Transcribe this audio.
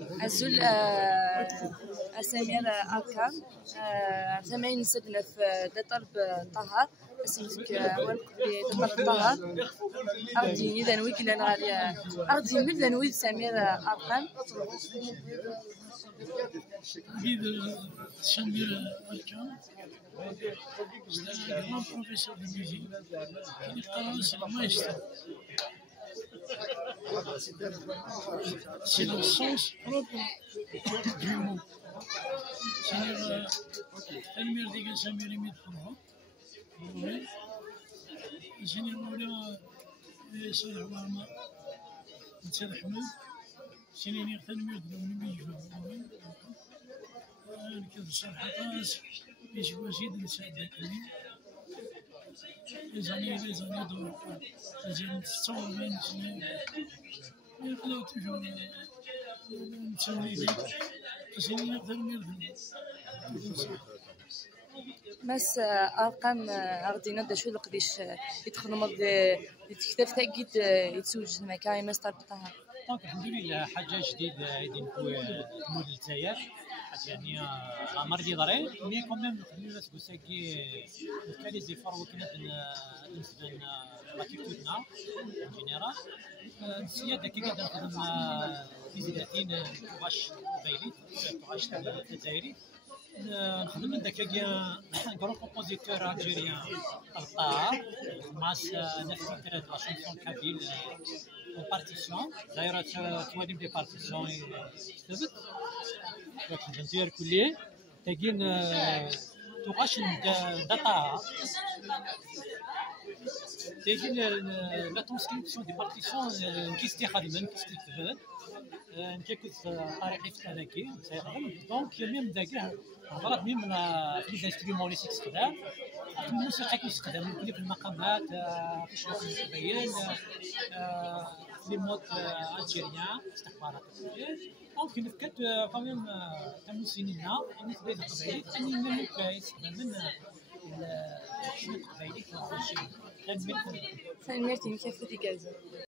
عزول سمير أركان ثمانين نسدنا في دطرب طه اسمك والقبي دطرب طه أغدي إذا نويك لنا غالية أغدي من نويد سمير أركان سمير أركان c'est un grand professeur de musique qui est un maestro. C'est le sens propre du mot. C'est-à-dire, Samir dit que Samir est métro. Samir Moula, Salah Warma, Salah Ahmed, Samir Samir de l'Union. كذا صراحة ايش هو زيد نساعدك لي زاني دور لازم تصور بين سنين يقدروا تجوا نسوي لي عشان نقدر نربح ماس ارقام غادي نبدا شو القديش يتخدم الكتاب تاكيد يتزوج المكاي ماس طربطها دونك الحمد لله حاجه جديده يدين مود الجزائر يعني عمر دي ضري مي كوميم نخدمو ناس بوساكي كالي زيفار وكنا بالنسبه لا كيكتورنا ان جينيرال السياده كي قاعد نخدم فيزيتين تغاش قبيلي تغاش الجزائري نخدم داك كرو كومبوزيتور الجيريان الطاهر مع نفس الفكره لا شونسون كابيل اون بارتيسيون دايره تواليم دي بارتيسيون ثبت ندير كليه تاكين تغاش داتا تاكين لا ترانسكريبسيون دي بارتيسيون كيستي خدمن كيستي تفاد نكيكوت طريقي في هذاكي دونك ميم داكيه غلط ميم لي انسترومون لي تستخدم الموسيقى كيستخدم كل في المقامات في شويه القبائل لي مود الجيريان استخبارات دونك نفكت كميم تموسينينا بالنسبه للقبائل اني من كويس من شنو القبائل كيفاش سميرتي كيف تيكازا